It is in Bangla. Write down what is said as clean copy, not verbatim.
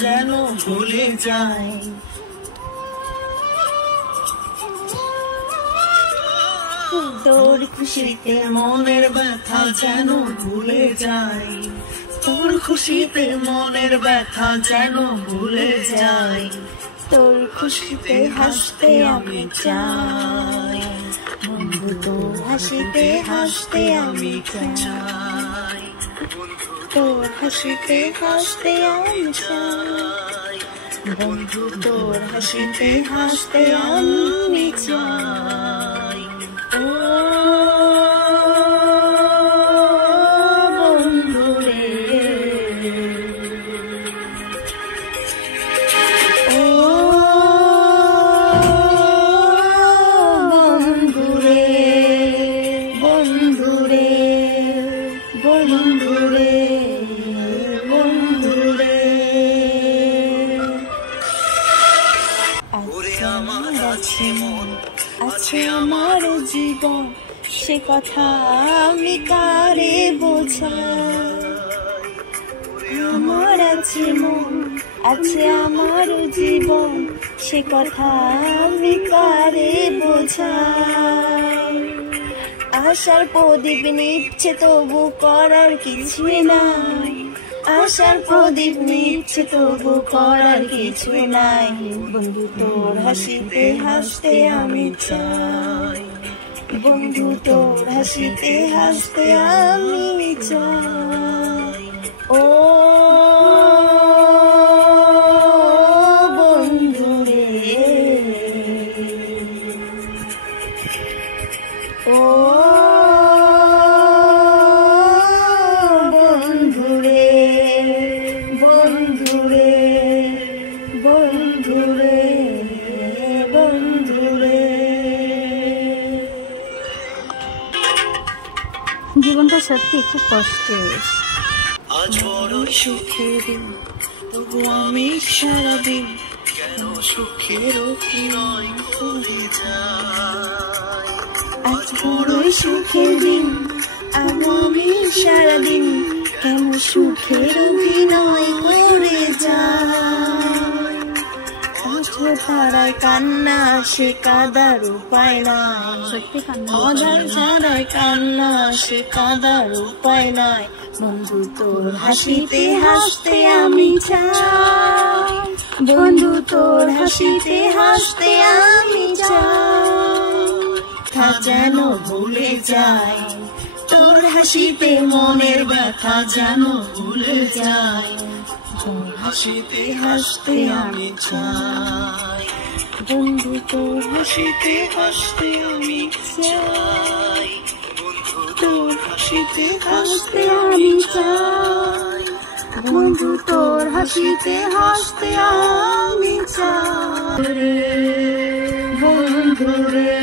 যেন ভুলে যাই। তোর খুশিতে মনের ব্যথা যেন ভুলে যাই, তোর খুশিতে মনের ব্যথা যেন ভুলে যাই, তোর খুশিতে হাসতে আমি চাই, বন্ধু তোর হাসিতে হাসতে আমি চাই, তোর হাসিতে হাসতে আমি চাই, বন্ধু তোর হাসিতে হাসতে আমি চাই। ও বন্ধুরে, ও বন্ধুরে, বন্ধুরে, বন্ধুরে, বন্ধুরে। আমার আছে মন, আছে আমার জীবন, সে কথা আমি কারে বোঝাই। আমার আছে মন, আছে আমার জীবন, সে কথা আমি কারে বোঝাই। আশার প্রদীপ নিচ্ছে তবু করার কিছুই নাই, আশার প্রদীপ নিচ্ছে তবু করার কিছু নাই, বন্ধু তোর হাসিতে হাসতে আমি চাই, বন্ধু তোর হাসিতে হাসতে আমি চাই। ও বন্ধুরে, ও বন্ধুরে, বন্ধুরে, বন্ধুরে, বন্ধুরে। জীবনটা সত্যি খুব কষ্টের। আজ বড় সুখের দিন, তবু আমি সারাদিন কেন সুখের অভিনয় করে যাই। আজ বড় সুখের দিন, আমি সারাদিন কেন সুখের অভিনয় করে যাই। আজও তারায় কান্না, সে কাদার উপায় নাই, সত্যি কান্না ছাড়াই কান্না, সে কাদার উপায় নাই, বন্ধু তোর হাসিতে হাসতে আমি চাই, বন্ধু তোর হাসিতে হাসতে আমি চাই। তা যেন ভুলে যাই, তোর হাসিতে মনের ব্যথা যেন ভুলে যাই, তোর হাসিতে হাসতে আমি চাই, বন্ধু তোর হাসিতে হাসতে আমি চাই, বন্ধু তোর হাসিতে হাসতে আমি চাই, বন্ধু তোর হাসিতে হাসতে আমি চাই। বন্ধুরে,